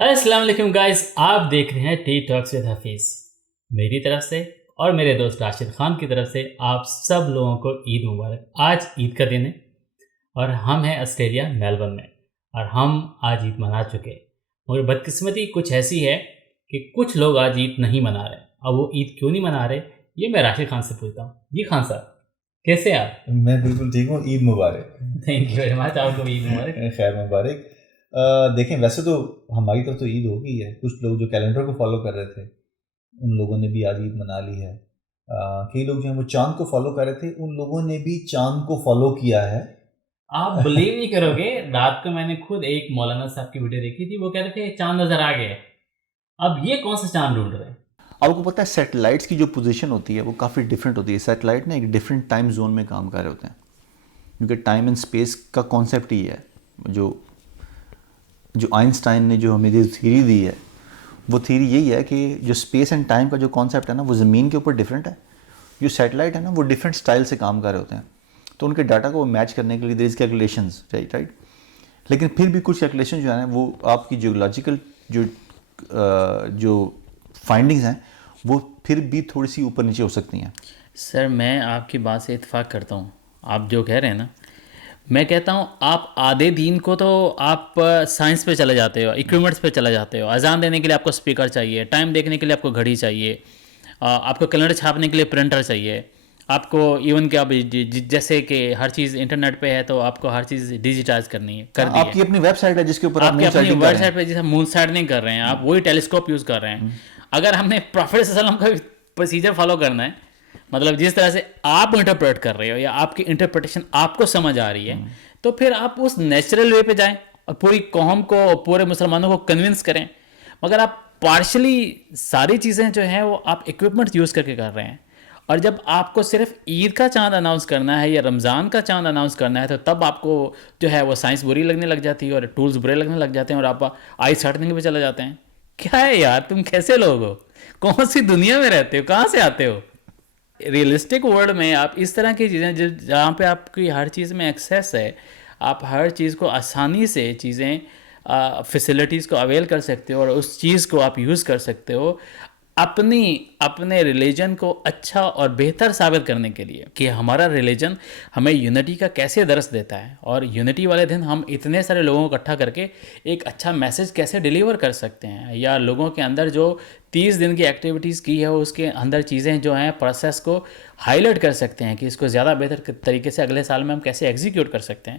السلام علیکم گائز، آپ دیکھ رہے ہیں ٹی ٹاکس ود حفیظ. میری طرف سے اور میرے دوست راشد خان کی طرف سے آپ سب لوگوں کو عید مبارک. آج عید کا دن ہے اور ہم ہیں آسٹریلیا میلبرن میں، اور ہم آج عید منا چکے. مگر بدقسمتی کچھ ایسی ہے کہ کچھ لوگ آج عید نہیں منا رہے. اب وہ عید کیوں نہیں منا رہے یہ میں راشد خان سے پوچھتا ہوں. جی خان صاحب، کیسے آپ؟ میں بالکل ٹھیک ہوں. عید مبارک. Thank you very much. آپ کو عید مبارک. خیر مبارک. دیکھیں ویسے تو ہماری طرف تو عید ہو گئی ہے. کچھ لوگ جو کیلنڈر کو فالو کر رہے تھے ان لوگوں نے بھی آج عید منا لی ہے. کئی لوگ جو ہیں وہ چاند کو فالو کر رہے تھے ان لوگوں نے بھی چاند کو فالو کیا ہے. آپ بلیو نہیں کرو گے، رات کو میں نے خود ایک مولانا صاحب کی ویڈیو دیکھی تھی. وہ کہہ رہے تھے چاند نظر آ گئے. اب یہ کون سا چاند ڈھونڈ رہے ہیں؟ آپ کو پتہ ہے سیٹلائٹس کی جو پوزیشن ہوتی ہے وہ کافی ڈفرینٹ ہوتی ہے. سیٹلائٹ نا ایک ڈفرینٹ ٹائم زون میں کام کر رہے ہوتے ہیں، کیونکہ ٹائم اینڈ اسپیس کا کانسیپٹ ہی ہے. جو آئنسٹائن نے جو ہمیں تھیوری دی ہے وہ تھیوری یہی ہے کہ جو اسپیس اینڈ ٹائم کا جو کانسیپٹ ہے نا وہ زمین کے اوپر ڈفرینٹ ہے. جو سیٹلائٹ ہے نا وہ ڈفرینٹ اسٹائل سے کام کر رہے ہوتے ہیں، تو ان کے ڈاٹا کو وہ میچ کرنے کے لیے دیر از کیلکولیشنز رائٹ. لیکن پھر بھی کچھ کیلکولیشن جو ہیں وہ آپ کی جیولوجیکل جو فائنڈنگز ہیں وہ پھر بھی تھوڑی سی اوپر نیچے ہو سکتی ہیں. سر میں آپ کی بات سے اتفاق کرتا ہوں. آپ جو کہہ رہے ہیں نا، میں کہتا ہوں آپ آدھے دین کو تو آپ سائنس پہ چلے جاتے ہو، ایکوپمنٹس پہ چلے جاتے ہو. اذان دینے کے لیے آپ کو اسپیکر چاہیے، ٹائم دیکھنے کے لیے آپ کو گھڑی چاہیے، آپ کو کیلنڈر چھاپنے کے لیے پرنٹر چاہیے، آپ کو ایون کہ اب جیسے کہ ہر چیز انٹرنیٹ پہ ہے تو آپ کو ہر چیز ڈیجیٹائز کرنی ہے، کر دی ہے. آپ کی اپنی ویب سائٹ ہے جس کے اوپر آپ کی اپنی ویب سائٹ پہ پہ جیسے مون سائٹ نہیں کر رہے ہیں، آپ وہی ٹیلیسکوپ یوز کر رہے ہیں. اگر ہم نے پروفیٹ صلی اللہ علیہ وسلم کا پروسیجر فالو کرنا ہے، مطلب جس طرح سے آپ انٹرپریٹ کر رہے ہو یا آپ کی انٹرپریٹیشن آپ کو سمجھ آ رہی ہے، تو پھر آپ اس نیچرل وے پہ جائیں اور پوری قوم کو، پورے مسلمانوں کو کنونس کریں. مگر آپ پارشلی ساری چیزیں جو ہیں وہ آپ ایکوپمنٹ یوز کر کے کر رہے ہیں. اور جب آپ کو صرف عید کا چاند اناؤنس کرنا ہے یا رمضان کا چاند اناؤنس کرنا ہے تو تب آپ کو جو ہے وہ سائنس بری لگنے لگ جاتی ہے اور ٹولز برے لگنے لگ جاتے ہیں اور آپ آئی سٹنگ پہ چلے جاتے ہیں. کیا ہے یار، تم کیسے لوگ ہو؟ کون سی دنیا میں رہتے ہو؟ کہاں سے آتے ہو؟ ریئلسٹک ورلڈ میں آپ اس طرح کی چیزیں جہاں پہ آپ کی ہر چیز میں ایکسیس ہے، آپ ہر چیز کو آسانی سے چیزیں فیسلٹیز کو اویل کر سکتے ہو اور اس چیز کو آپ یوز کر سکتے ہو اپنے ریلیجن کو اچھا اور بہتر ثابت کرنے کے لیے کہ ہمارا ریلیجن ہمیں یونٹی کا کیسے درس دیتا ہے، اور یونٹی والے دن ہم اتنے سارے لوگوں کو اکٹھا کر کے ایک اچھا میسج کیسے ڈیلیور کر سکتے ہیں، یا لوگوں کے اندر جو 30 دن کی ایکٹیویٹیز کی ہے اس کے اندر چیزیں جو ہیں پروسیس کو ہائی لائٹ کر سکتے ہیں کہ اس کو زیادہ بہتر طریقے سے اگلے سال میں ہم کیسے ایگزیکیوٹ کر سکتے ہیں.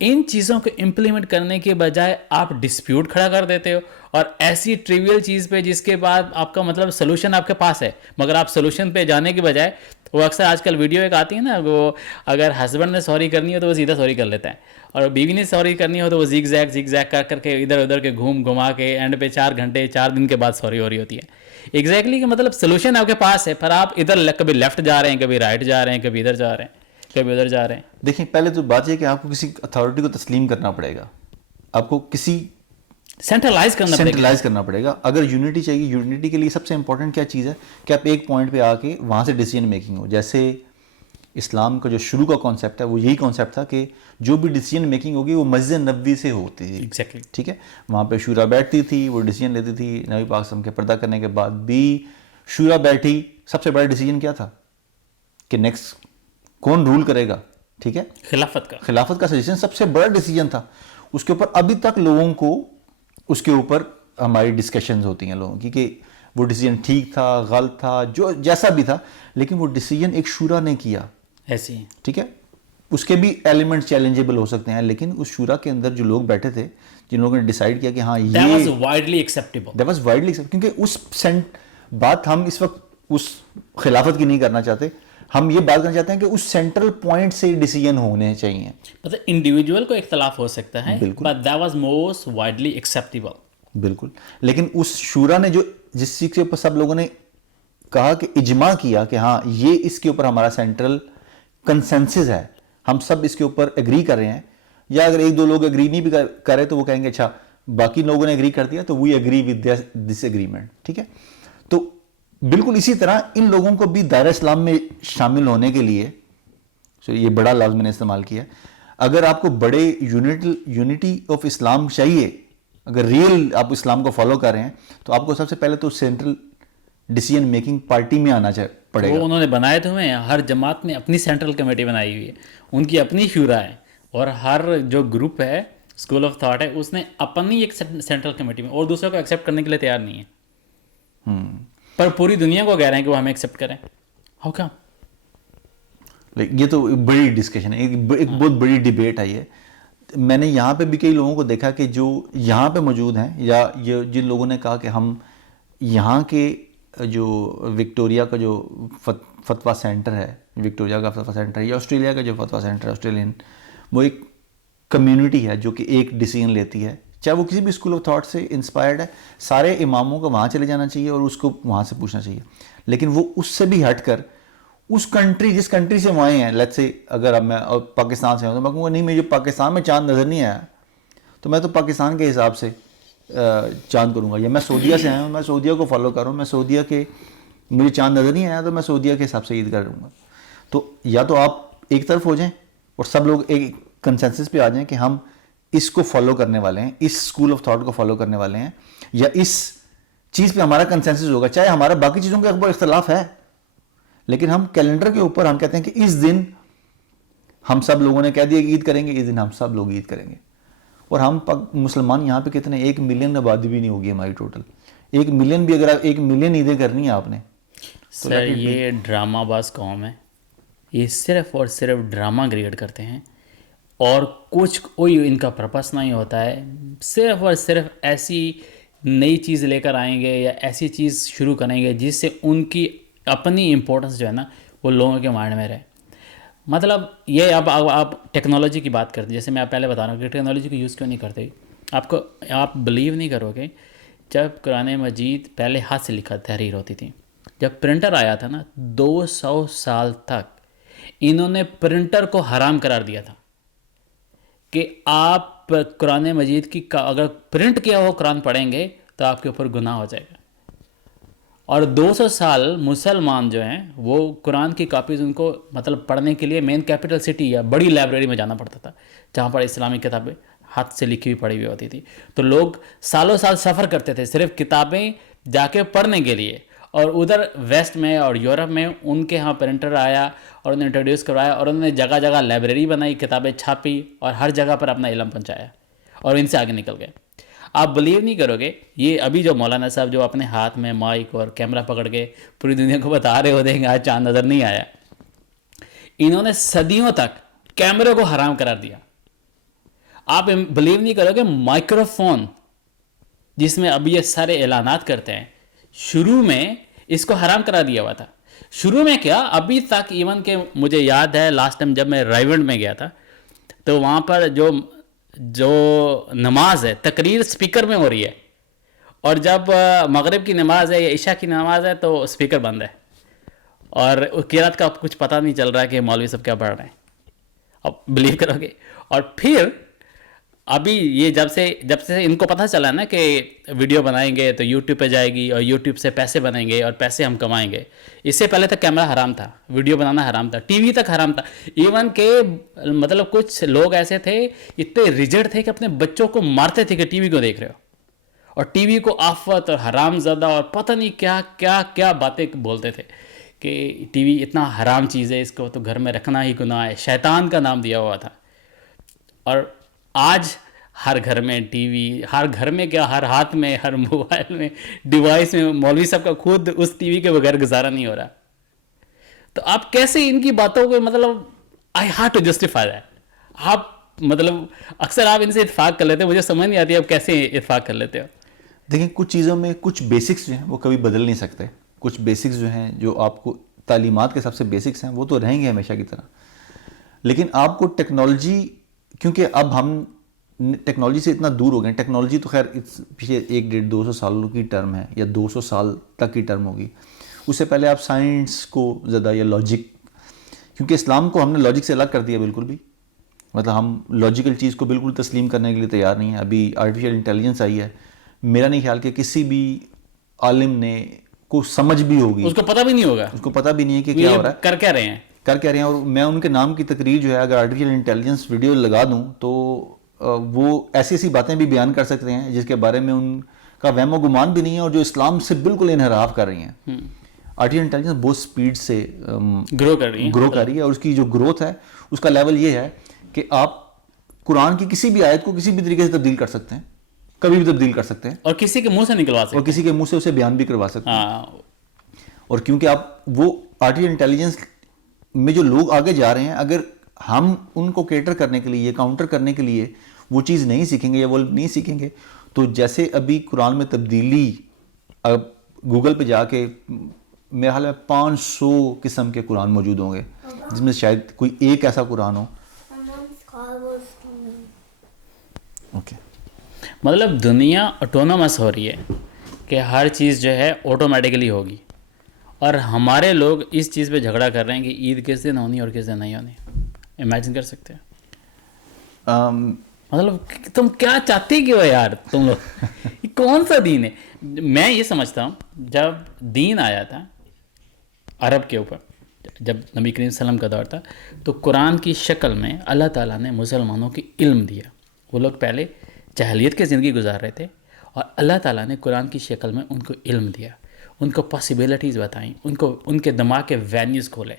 ان چیزوں کو امپلیمنٹ کرنے کے بجائے آپ ڈسپیوٹ کھڑا کر دیتے ہو، اور ایسی ٹریویل چیز پہ جس کے بعد آپ کا مطلب سلوشن آپ کے پاس ہے مگر آپ سلوشن پہ جانے کے بجائے، وہ اکثر آج کل ویڈیو ایک آتی ہے نا، وہ اگر ہسبینڈ نے سوری کرنی ہو تو وہ سیدھا سوری کر لیتا ہے، اور بیوی نے سوری کرنی ہو تو وہ زیگ زیگ کر کے ادھر ادھر کے گھما کے اینڈ پہ 4 دن کے بعد سوری ہو رہی ہوتی ہے. ایگزیکٹلی کہ مطلب سلوشن آپ کے پاس ہے، پر آپ ادھر کبھی لیفٹ جا رہے ہیں، کبھی رائٹ جا رہے ہیں، کبھی ادھر جا رہے ہیں، کبھی ادھر جا رہے ہیں. دیکھیں پہلے تو بات یہ کہ آپ کو کسی اتھارٹی کو تسلیم کرنا پڑے گا، آپ کو کسی سینٹرلائز کرنا پڑے گا. اگر یونٹی چاہیے، یونٹی کے لیے سب سے امپورٹنٹ کیا چیز ہے کہ آپ ایک پوائنٹ پہ آ کے وہاں سے ڈیسیجن میکنگ ہو. جیسے اسلام کا جو شروع کا کانسیپٹ ہے وہ یہی کانسیپٹ تھا کہ جو بھی ڈیسیجن میکنگ ہوگی وہ مسجد نبوی سے ہوتی تھی. ایگزیکٹلی ٹھیک ہے، وہاں پہ شورا بیٹھتی تھی، وہ ڈیسیجن لیتی تھی. نبی پاک صلی اللہ علیہ وسلم کے پردہ کرنے کے بعد بھی شورا بیٹھی. سب سے بڑا ڈیسیجن کیا تھا کہ نیکسٹ کون رول کرے گا. ٹھیک ہے، خلافت کا سجیشن سب سے بڑا ڈیسیجن تھا. اس کے اوپر ابھی تک لوگوں کو اس کے اوپر ہماری ڈسکشنز ہوتی ہیں لوگوں کی کہ وہ ڈیسیجن ٹھیک تھا، غلط تھا، جو جیسا بھی تھا، لیکن وہ ڈیسیجن ایک شورا نے کیا. ایسی ہیں. ٹھیک ہے، اس کے بھی ایلیمنٹ چیلنجیبل ہو سکتے ہیں، لیکن اس شورا کے اندر جو لوگ بیٹھے تھے، جن لوگوں نے ڈیسائیڈ کیا کہ ہاں یہ That was widely acceptable. کیونکہ اس بات ہم اس وقت اس خلافت کی نہیں کرنا چاہتے، ہم یہ بات کرنا چاہتے ہیں کہ اس سینٹرل پوائنٹ سے ڈیسیجن ہونے چاہیے. مطلب انڈیویجول کو اختلاف ہو سکتا ہے، بالکل، but that was most widely acceptable. بالکل. لیکن اس شورا نے جو جس چیز کے اوپر سب لوگوں نے کہا کہ اجماع کیا کہ ہاں یہ اس کے اوپر ہمارا سینٹرل کنسنسس ہے، ہم سب اس کے اوپر ایگری کر رہے ہیں. یا اگر ایک دو لوگ ایگری نہیں بھی کرے تو وہ کہیں گے اچھا باقی لوگوں نے ایگری کر دیا تو we agree with this agreement. ٹھیک ہے، تو بالکل اسی طرح ان لوگوں کو بھی دائرہ اسلام میں شامل ہونے کے لیے، یہ بڑا لفظ میں نے استعمال کیا، اگر آپ کو بڑے یونٹی آف اسلام چاہیے اگر ریئل آپ اسلام کو فالو کر رہے ہیں تو آپ کو سب سے پہلے تو سینٹرل ڈیسیجن میکنگ پارٹی میں آنا پڑے وہ گا. انہوں نے بنائے تو ہیں، ہر جماعت نے اپنی سینٹرل کمیٹی بنائی ہوئی ہے، ان کی اپنی شورا ہے، اور ہر جو گروپ ہے اسکول آف تھاٹ ہے اس نے اپنی ایک سینٹرل کمیٹی میں، اور دوسروں کو ایکسیپٹ کرنے کے لیے تیار نہیں ہے، پر پوری دنیا کو کہہ رہے ہیں کہ وہ ہمیں ایکسیپٹ کریں. How come? یہ تو بڑی ڈسکشن ہے، ایک بہت بڑی ڈیبیٹ ہے یہ. میں نے یہاں پہ بھی کئی لوگوں کو دیکھا کہ جو یہاں پہ موجود ہیں، یا یہ جن لوگوں نے کہا کہ ہم یہاں کے جو وکٹوریا کا جو فتویٰ سینٹر ہے، وکٹوریا کا فتویٰ سینٹر ہے، یا آسٹریلیا کا جو فتویٰ سینٹر ہے آسٹریلین، وہ ایک کمیونٹی ہے جو کہ ایک ڈیسیجن لیتی ہے، چاہے وہ کسی بھی اسکول آف تھاٹ سے انسپائرڈ ہے. سارے اماموں کو وہاں چلے جانا چاہیے اور اس کو وہاں سے پوچھنا چاہیے. لیکن وہ اس سے بھی ہٹ کر اس کنٹری، جس کنٹری سے وہ آئے ہیں، لیٹس سے اگر اب میں پاکستان سے ہوں تو میں کہوں گا نہیں، مجھے پاکستان میں چاند نظر نہیں آیا تو میں تو پاکستان کے حساب سے چاند کروں گا. یا میں سعودیہ سے آیا ہوں، میں سعودیہ کو فالو کر رہا ہوں، میں سعودیہ کے مجھے چاند نظر نہیں آیا تو میں سعودیہ کے حساب سے عید کروں گا. تو یا تو آپ ایک طرف ہو جائیں اور سب لوگ ایک کنسنسس پہ آ جائیں کہ ہم اس کو فالو کرنے والے ہیں، اس اسکول آف تھاٹ کو فالو کرنے والے ہیں، یا اس چیز پہ ہمارا کنسنسس ہوگا، چاہے ہمارا باقی چیزوں کے اوپر اختلاف ہے، لیکن ہم کیلنڈر کے اوپر ہم کہتے ہیں کہ اس دن ہم سب لوگوں نے کہہ دیا کہ عید کریں گے، اس دن ہم سب لوگ عید کریں گے. اور ہم مسلمان یہاں پہ کتنے، 1 ملین آبادی بھی نہیں ہوگی ہماری ٹوٹل. 1 ملین بھی اگر 1 ملین عیدیں کرنی ہیں آپ نے. سر یہ ڈرامہ باز قوم ہے، یہ صرف اور صرف ڈرامہ کریٹ کرتے ہیں، اور کچھ کوئی ان کا پرپس نہیں ہوتا ہے. صرف اور صرف ایسی نئی چیز لے کر آئیں گے یا ایسی چیز شروع کریں گے جس سے ان کی اپنی امپورٹنس جو ہے نا وہ لوگوں کے مائنڈ میں رہے. مطلب یہ اب آپ ٹیکنالوجی کی بات کرتے ہیں، جیسے میں آپ پہلے بتا رہا ہوں کہ ٹیکنالوجی کو یوز کیوں نہیں کرتے. آپ بلیو نہیں کرو گے، جب قرآن مجید پہلے ہاتھ سے لکھا تحریر ہوتی تھی، جب پرنٹر آیا تھا نا 200 سال تک انہوں نے پرنٹر کو حرام قرار دیا تھا کہ آپ قرآن مجید کی اگر پرنٹ کیا ہو قرآن پڑھیں گے تو آپ کے اوپر گناہ ہو جائے گا. اور 200 سال مسلمان جو ہیں وہ قرآن کی کاپیز ان کو مطلب پڑھنے کے لیے مین کیپٹل سٹی یا بڑی لائبریری میں جانا پڑتا تھا جہاں پر اسلامی کتابیں ہاتھ سے لکھی ہوئی پڑھی ہوئی ہوتی تھی. تو لوگ سالوں سال سفر کرتے تھے صرف کتابیں جا کے پڑھنے کے لیے. اور ادھر ویسٹ میں اور یورپ میں ان کے ہاں پرنٹر آیا اور انہیں انٹروڈیوس کروایا اور انہوں نے جگہ جگہ لائبریری بنائی، کتابیں چھاپی اور ہر جگہ پر اپنا علم پہنچایا اور ان سے آگے نکل گئے. آپ بلیو نہیں کرو گے، یہ ابھی جو مولانا صاحب جو اپنے ہاتھ میں مائک اور کیمرہ پکڑ کے پوری دنیا کو بتا رہے ہوتے ہیں کہ آج چاند نظر نہیں آیا، انہوں نے صدیوں تک کیمرے کو حرام قرار دیا. آپ بلیو نہیں کرو گے، مائکرو فون جس میں اب یہ سارے اعلانات کرتے ہیں، شروع میں اس کو حرام قرار دیا ہوا تھا. شروع میں کیا، ابھی تک ایون کہ مجھے یاد ہے لاسٹ ٹائم جب میں رائیونڈ میں گیا تھا تو وہاں پر جو نماز ہے تقریر سپیکر میں ہو رہی ہے، اور جب مغرب کی نماز ہے یا عشاء کی نماز ہے تو سپیکر بند ہے اور قرات کا کچھ پتہ نہیں چل رہا ہے کہ مولوی صاحب کیا پڑھ رہے ہیں. اب بلیو کرو گے. اور پھر ابھی یہ جب سے ان کو پتہ چلا نا کہ ویڈیو بنائیں گے تو یوٹیوب پہ جائے گی اور یوٹیوب سے پیسے بنیں گے اور پیسے ہم کمائیں گے. اس سے پہلے تک کیمرہ حرام تھا، ویڈیو بنانا حرام تھا، ٹی وی تک حرام تھا. ایون کہ مطلب کچھ لوگ ایسے تھے اتنے ریجڈ تھے کہ اپنے بچوں کو مارتے تھے کہ ٹی وی کو دیکھ رہے ہو، اور ٹی وی کو آفت اور حرام زدہ اور پتہ نہیں کیا کیا کیا باتیں بولتے تھے کہ ٹی وی اتنا حرام چیز ہے، اس کو تو گھر میں رکھنا ہی گناہ ہے، شیطان کا نام دیا ہوا تھا. اور آج ہر گھر میں ٹی وی، ہر گھر میں کیا ہر ہاتھ میں، ہر موبائل میں، ڈیوائس میں مولوی صاحب کا خود اس ٹی وی کے بغیر گزارا نہیں ہو رہا. تو آپ کیسے ان کی باتوں کو مطلب I have to justify that. آپ مطلب اکثر آپ ان سے اتفاق کر لیتے ہیں، مجھے سمجھ نہیں آتی آپ کیسے اتفاق کر لیتے ہو. دیکھیں کچھ چیزوں میں کچھ بیسکس جو ہیں وہ کبھی بدل نہیں سکتے. کچھ بیسکس جو ہیں جو آپ کو تعلیمات کے سب سے بیسکس ہیں وہ تو رہیں گے ہمیشہ کی طرح. لیکن آپ کو ٹیکنالوجی، کیونکہ اب ہم ٹیکنالوجی سے اتنا دور ہو گئے. ٹیکنالوجی تو خیر پچھلے 100-150 سالوں کی ٹرم ہے یا 200 سال تک کی ٹرم ہوگی. اس سے پہلے آپ سائنس کو زیادہ یا لاجک، کیونکہ اسلام کو ہم نے لاجک سے الگ کر دیا بالکل بھی. مطلب ہم لاجیکل چیز کو بالکل تسلیم کرنے کے لیے تیار نہیں ہیں. ابھی آرٹیفیشیل انٹیلیجنس آئی ہے، میرا نہیں خیال کہ کسی بھی عالم نے کو سمجھ بھی ہوگی، اس کو پتہ بھی نہیں ہوگا، اس کو پتہ بھی نہیں ہے کہ کیا ہو رہا ہے، کر کیا رہے ہیں. اور میں ان کے نام کی تقریر جو ہے اگر آرٹیفیشیل انٹیلیجنس ویڈیو لگا دوں تو وہ ایسی ایسی باتیں بھی بیان کر سکتے ہیں جس کے بارے میں ان کا وہم و گمان بھی نہیں ہے اور جو اسلام سے بالکل انحراف کر رہی ہیں. آرٹیفیشل انٹیلیجنس بہت سپیڈ سے گرو کر رہی ہے اور اس کی جو گروتھ ہے اس کا لیول یہ ہے کہ آپ قرآن کی کسی بھی آیت کو کسی بھی طریقے سے تبدیل کر سکتے ہیں, کبھی بھی تبدیل کر سکتے ہیں, اور کسی کے منہ سے نکلوا سکتے اور کسی کے منہ سے اسے بیان بھی کروا سکتے ہیں. ہاں. اور کیونکہ آپ وہ آرٹیفیشل انٹیلیجنس میں جو لوگ آگے جا رہے ہیں, اگر ہم ان کو کیٹر کرنے کے لیے, کاؤنٹر کرنے کے لیے وہ چیز نہیں سیکھیں گے یا وہ نہیں سیکھیں گے, تو جیسے ابھی قرآن میں تبدیلی, اب گوگل پہ جا کے میرے حال میں 500 قسم کے قرآن موجود ہوں گے جس میں شاید کوئی ایک ایسا قرآن ہو. اوکے, مطلب دنیا آٹونومس ہو رہی ہے کہ ہر چیز جو ہے آٹومیٹکلی ہوگی, اور ہمارے لوگ اس چیز پہ جھگڑا کر رہے ہیں کہ عید کس دن ہونی اور کس دن نہیں ہونی. امیجن کر سکتے ہیں مطلب تم کیا چاہتے کہ ہو یار تم لوگ, یہ کون سا دین ہے؟ میں یہ سمجھتا ہوں جب دین آیا تھا عرب کے اوپر, جب نبی کریم صلی اللہ علیہ وسلم کا دور تھا, تو قرآن کی شکل میں اللہ تعالیٰ نے مسلمانوں کی علم دیا. وہ لوگ پہلے جاہلیت کی زندگی گزار رہے تھے, اور اللہ تعالیٰ نے قرآن کی شکل میں ان کو علم دیا, ان کو پاسبلٹیز بتائیں, ان کے دماغ کے وینیوز کھولے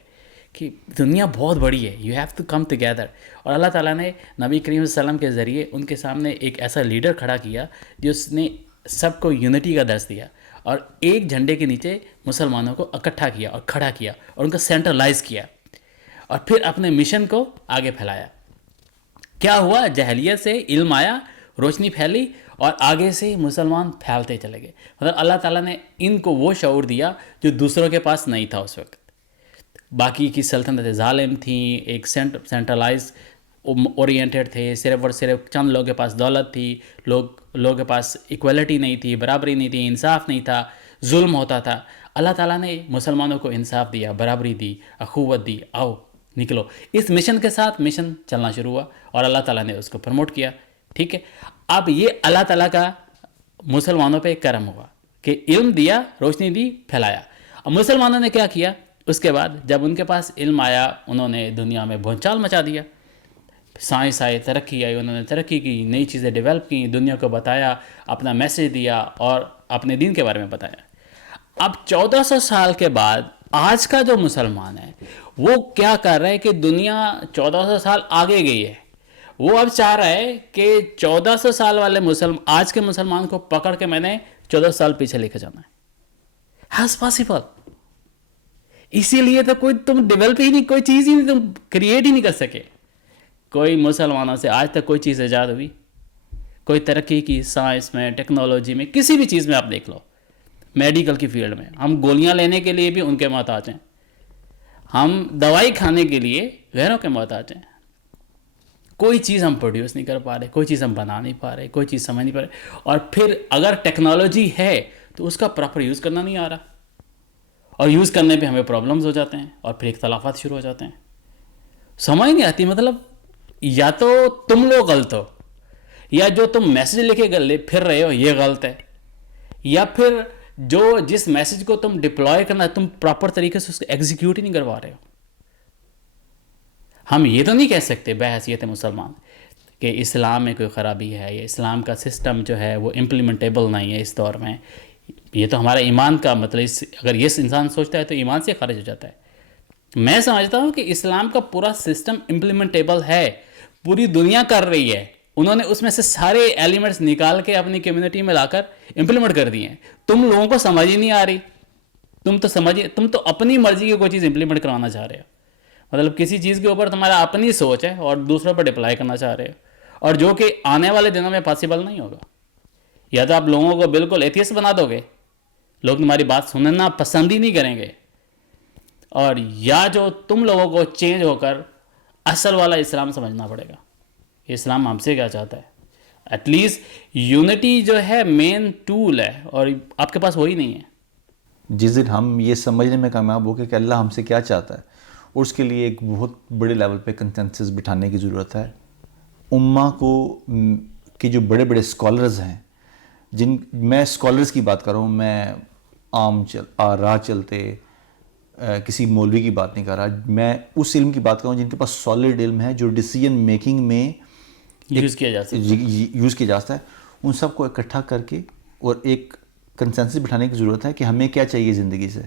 کہ دنیا بہت بڑی ہے, you have to come together. اور اللہ تعالیٰ نے نبی کریم صلی اللہ علیہ وسلم کے ذریعے ان کے سامنے ایک ایسا لیڈر کھڑا کیا جس نے سب کو یونٹی کا درس دیا, اور ایک جھنڈے کے نیچے مسلمانوں کو اکٹھا کیا اور کھڑا کیا اور ان کو سینٹرلائز کیا, اور پھر اپنے مشن کو آگے پھیلایا. کیا ہوا؟ جاہلیت سے علم آیا, روشنی پھیلی, اور آگے سے مسلمان پھیلتے چلے گئے. مطلب اللہ تعالیٰ نے ان کو وہ شعور دیا جو دوسروں کے پاس نہیں تھا اس وقت. باقی کی سلطنتیں ظالم تھیں, ایک سینٹرلائز اورینٹیڈ تھے, صرف اور صرف چند لوگوں کے پاس دولت تھی, لوگوں کے پاس ایکویلٹی نہیں تھی, برابری نہیں تھی, انصاف نہیں تھا, ظلم ہوتا تھا. اللہ تعالیٰ نے مسلمانوں کو انصاف دیا, برابری دی, اخوت دی, آؤ نکلو. اس مشن کے ساتھ مشن چلنا شروع ہوا اور اللہ تعالیٰ نے اس کو پروموٹ کیا. ٹھیک ہے, اب یہ اللہ تعالیٰ کا مسلمانوں پہ کرم ہوا کہ علم دیا, روشنی دی, پھیلایا. اب مسلمانوں نے کیا کیا اس کے بعد؟ جب ان کے پاس علم آیا, انہوں نے دنیا میں بھونچال مچا دیا. سائنس آئی, ترقی آئی, انہوں نے ترقی کی, نئی چیزیں ڈیولپ کی, دنیا کو بتایا, اپنا میسیج دیا اور اپنے دین کے بارے میں بتایا. اب 1400 سال کے بعد آج کا جو مسلمان ہے وہ کیا کر رہا ہے کہ دنیا 1400 سال آگے گئی ہے, وہ اب چاہ رہا ہے کہ 1400 سال والے آج کے مسلمان کو پکڑ کے میں نے 14 سال پیچھے لے کے جانا ہے. How's possible? اسی لیے تو کوئی تم ڈیولپ ہی نہیں, کوئی چیز ہی نہیں تم کریٹ ہی نہیں کر سکے. کوئی مسلمانوں سے آج تک کوئی چیز ایجاد ہوئی, کوئی ترقی کی سائنس میں, ٹیکنالوجی میں, کسی بھی چیز میں آپ دیکھ لو, میڈیکل کی فیلڈ میں ہم گولیاں لینے کے لیے بھی ان کے محتاج ہیں, ہم دوائی کھانے کے لیے غیروں کے محتاج ہیں. کوئی چیز ہم پروڈیوس نہیں کر پا رہے, کوئی چیز ہم بنا نہیں پا رہے, کوئی چیز سمجھ نہیں پا رہے. اور پھر اگر ٹیکنالوجی ہے تو اس کا پراپر یوز کرنا نہیں آ رہا, اور یوز کرنے پہ ہمیں پرابلمز ہو جاتے ہیں, اور پھر اختلافات شروع ہو جاتے ہیں. سمجھ نہیں آتی, مطلب یا تو تم لوگ غلط ہو, یا جو تم میسیج لے کے پھر رہے ہو یہ غلط ہے, یا پھر جس میسیج کو تم ڈپلوائے کرنا ہے تم پراپر طریقے سے اس کو ایگزیکیوٹ ہی نہیں کروا رہے ہو. ہم یہ تو نہیں کہہ سکتے بحیثیت مسلمان کہ اسلام میں کوئی خرابی ہے, یا اسلام کا سسٹم جو ہے وہ امپلیمنٹیبل نہیں ہے اس دور میں. یہ تو ہمارا ایمان کا مطلب, اگر یہ انسان سوچتا ہے تو ایمان سے خارج ہو جاتا ہے. میں سمجھتا ہوں کہ اسلام کا پورا سسٹم امپلیمنٹیبل ہے, پوری دنیا کر رہی ہے, انہوں نے اس میں سے سارے ایلیمنٹس نکال کے اپنی کمیونٹی میں لا کر امپلیمنٹ کر دیے ہیں. تم لوگوں کو سمجھ ہی نہیں آ رہی, تم تو اپنی مرضی کی کوئی چیز امپلیمنٹ کروانا چاہ رہے ہو. مطلب کسی چیز کے اوپر تمہارا اپنی سوچ ہے اور دوسروں پر اپلائی کرنا چاہ رہے ہو, اور جو کہ آنے والے دنوں میں پاسبل نہیں ہوگا. یا تو آپ لوگوں کو بالکل ایتھیسٹ بنا دو گے, لوگ تمہاری بات سننا پسند ہی نہیں کریں گے, اور یا جو تم لوگوں کو چینج ہو کر اصل والا اسلام سمجھنا پڑے گا. اسلام ہم سے کیا چاہتا ہے؟ ایٹ لیسٹ یونٹی جو ہے مین ٹول ہے, اور آپ کے پاس وہی نہیں ہے. جس دن ہم یہ سمجھنے میں کامیاب ہو کہ اللہ ہم سے کیا چاہتا ہے, اور اس کے لیے ایک بہت بڑے لیول پہ کنسنسس بٹھانے کی ضرورت ہے. امہ کو کہ جو بڑے بڑے اسکالرز ہیں, میں اسکالرز کی بات کر رہا ہوں, میں عام راہ چلتے کسی مولوی کی بات نہیں کر رہا, میں اس علم کی بات کر رہا ہوں جن کے پاس سالڈ علم ہے, جو ڈیسیجن میکنگ میں یوز کیا جا سکتا یوز کیا جا سکتا ہے. ان سب کو اکٹھا کر کے اور ایک کنسنسس بٹھانے کی ضرورت ہے کہ ہمیں کیا چاہیے زندگی سے.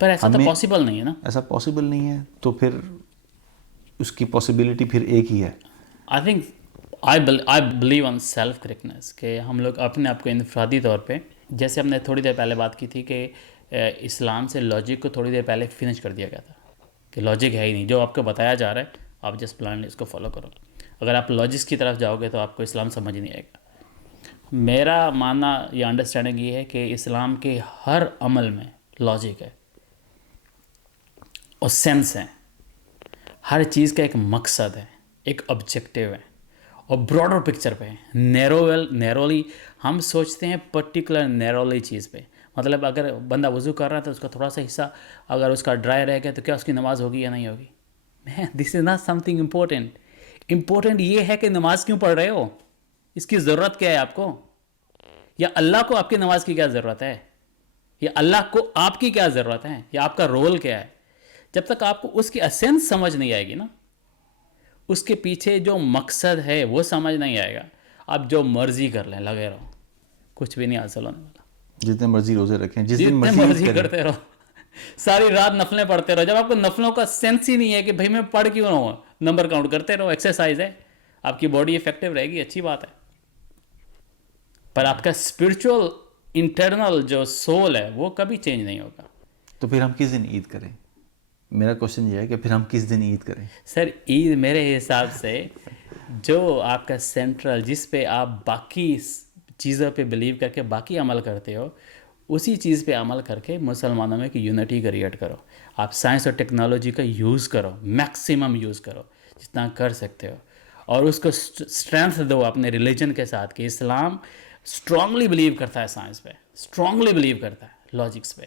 پر ایسا تو پاسبل نہیں ہے نا. ایسا پاسبل نہیں ہے تو پھر اس کی پاسبلٹی پھر ایک ہی ہے. I think I believe on self correctness کہ ہم لوگ اپنے آپ کو انفرادی طور پہ, جیسے ہم نے تھوڑی دیر پہلے بات کی تھی کہ اسلام سے لاجک کو تھوڑی دیر پہلے فنش کر دیا گیا تھا کہ لاجک ہے ہی نہیں, جو آپ کو بتایا جا رہا ہے آپ جسٹ بلائنڈلی اس کو فالو کرو. اگر آپ لاجکس کی طرف جاؤ گے تو آپ کو اسلام سمجھ نہیں آئے گا. میرا ماننا یا انڈرسٹینڈنگ یہ ہے کہ اسلام کے ہر عمل میں لاجک ہے اور سینس ہے. ہر چیز کا ایک مقصد ہے, ایک آبجیکٹیو ہے, اور براڈر پکچر پہ نیرولی ہم سوچتے ہیں پرٹیکولر نیرولی چیز پہ. مطلب اگر بندہ وضو کر رہا ہے تو اس کا تھوڑا سا حصہ اگر اس کا ڈرائی رہ گیا تو کیا اس کی نماز ہوگی یا نہیں ہوگی؟ This is not something important. Important یہ ہے کہ نماز کیوں پڑھ رہے ہو, اس کی ضرورت کیا ہے آپ کو, یا اللہ کو آپ کی نماز کی کیا ضرورت ہے, یا اللہ کو آپ کی کیا ضرورت ہے, یا آپ کا رول کیا ہے. جب تک آپ کو اس کی اسینس سمجھ نہیں آئے گی نا, اس کے پیچھے جو مقصد ہے وہ سمجھ نہیں آئے گا, آپ جو مرضی کر لیں, لگے رہو, کچھ بھی نہیں حاصل ہونے والا. جتنے مرضی روزے رکھیں, جتنے مرضی کرتے رہو, ساری رات نفلیں پڑھتے رہو. جب آپ کو نفلوں کا سینس ہی نہیں ہے کہ بھائی میں پڑھ کیوں رہا ہوں, نمبر کاؤنٹ کرتے رہو, ایکسرسائز ہے, آپ کی باڈی افیکٹو رہے گی, اچھی بات ہے. پر آپ کا اسپرچول انٹرنل جو سول ہے وہ کبھی چینج نہیں ہوگا. تو پھر ہم کس دن عید کریں؟ میرا کوشچن یہ ہے کہ پھر ہم کس دن عید کریں؟ سر عید میرے حساب سے جو آپ کا سینٹرل, جس پہ آپ باقی چیزوں پہ بلیو کر کے باقی عمل کرتے ہو, اسی چیز پہ عمل کر کے مسلمانوں میں ایک یونٹی کریٹ کرو. آپ سائنس اور ٹیکنالوجی کا یوز کرو, میکسیمم یوز کرو جتنا کر سکتے ہو, اور اس کو اسٹرینتھ دو اپنے ریلیجن کے ساتھ کہ اسلام اسٹرانگلی بلیو کرتا ہے سائنس پہ, اسٹرانگلی بلیو کرتا ہے لاجکس پہ.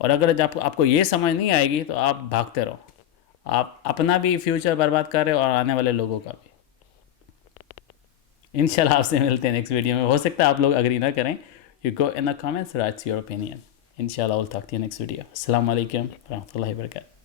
اور اگر جب آپ کو یہ سمجھ نہیں آئے گی تو آپ بھاگتے رہو, آپ اپنا بھی فیوچر برباد کر رہے ہو اور آنے والے لوگوں کا بھی. انشاءاللہ آپ سے ملتے ہیں نیکسٹ ویڈیو میں. ہو سکتا ہے آپ لوگ اگری نہ کریں, you go in the comments, write your opinion. انشاءاللہ I'll talk to you next video. السلام علیکم ورحمۃ اللہ وبرکاتہ.